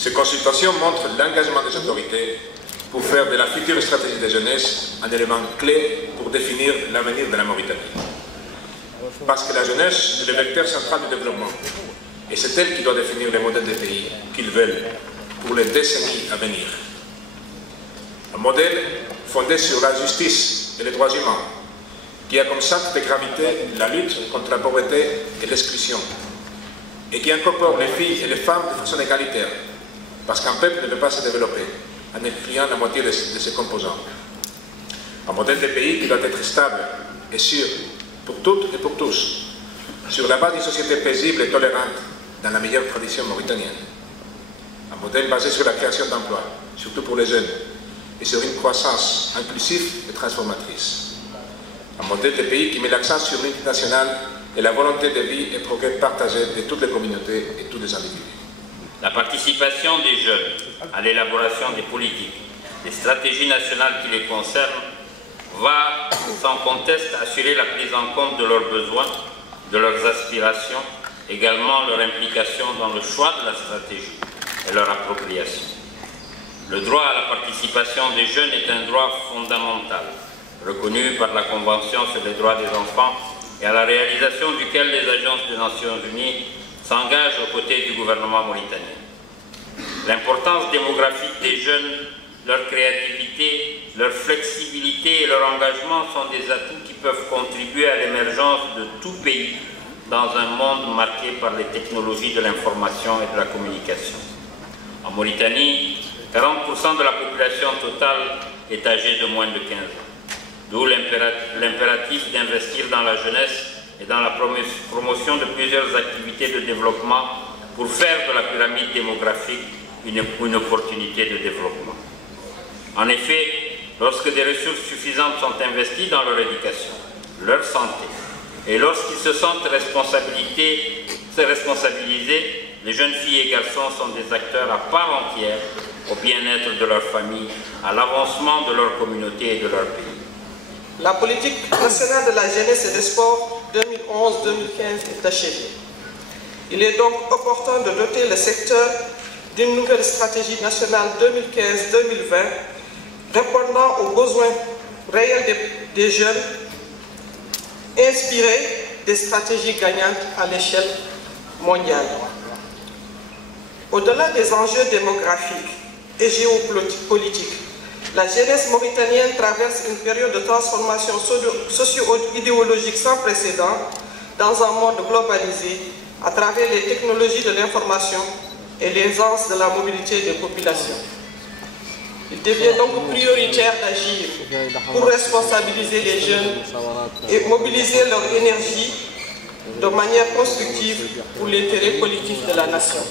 Ces consultations montrent l'engagement des autorités pour faire de la future stratégie de jeunesse un élément clé pour définir l'avenir de la Mauritanie. Parce que la jeunesse est le vecteur central du développement. Et c'est elle qui doit définir le modèle des pays qu'ils veulent pour les décennies à venir. Un modèle fondé sur la justice et les droits humains, qui a comme centre de gravité la lutte contre la pauvreté et l'exclusion, et qui incorpore les filles et les femmes de façon égalitaire, parce qu'un peuple ne peut pas se développer en excluant la moitié de ses composants. Un modèle de pays qui doit être stable et sûr pour toutes et pour tous, sur la base d'une société paisible et tolérante dans la meilleure tradition mauritanienne. Un modèle basé sur la création d'emplois, surtout pour les jeunes, et sur une croissance inclusive et transformatrice. Un modèle de pays qui met l'accent sur l'unité nationale et la volonté de vie et progrès partagés de toutes les communautés et tous les individus. La participation des jeunes à l'élaboration des politiques, des stratégies nationales qui les concernent, va sans conteste assurer la prise en compte de leurs besoins, de leurs aspirations, également leur implication dans le choix de la stratégie et leur appropriation. Le droit à la participation des jeunes est un droit fondamental, reconnu par la Convention sur les droits des enfants et à la réalisation duquel les agences des Nations Unies s'engagent aux côtés du gouvernement mauritanien. L'importance démographique des jeunes, leur créativité, leur flexibilité et leur engagement sont des atouts qui peuvent contribuer à l'émergence de tout pays dans un monde marqué par les technologies de l'information et de la communication. En Mauritanie, 40% de la population totale est âgée de moins de 15 ans, d'où l'impératif d'investir dans la jeunesse et dans la promotion de plusieurs activités de développement pour faire de la pyramide démographique une opportunité de développement. En effet, lorsque des ressources suffisantes sont investies dans leur éducation, leur santé, et lorsqu'ils se sentent responsabilisés, les jeunes filles et garçons sont des acteurs à part entière au bien-être de leur famille, à l'avancement de leur communauté et de leur pays. La politique nationale de la jeunesse et des sports 2011-2015 est achevée. Il est donc opportun de doter le secteur d'une nouvelle stratégie nationale 2015-2020 répondant aux besoins réels des jeunes, inspirée des stratégies gagnantes à l'échelle mondiale. Au-delà des enjeux démographiques et géopolitiques, la jeunesse mauritanienne traverse une période de transformation socio-idéologique sans précédent dans un monde globalisé à travers les technologies de l'information et l'aisance de la mobilité des populations. Il devient donc prioritaire d'agir pour responsabiliser les jeunes et mobiliser leur énergie de manière constructive pour l'intérêt collectif de la nation.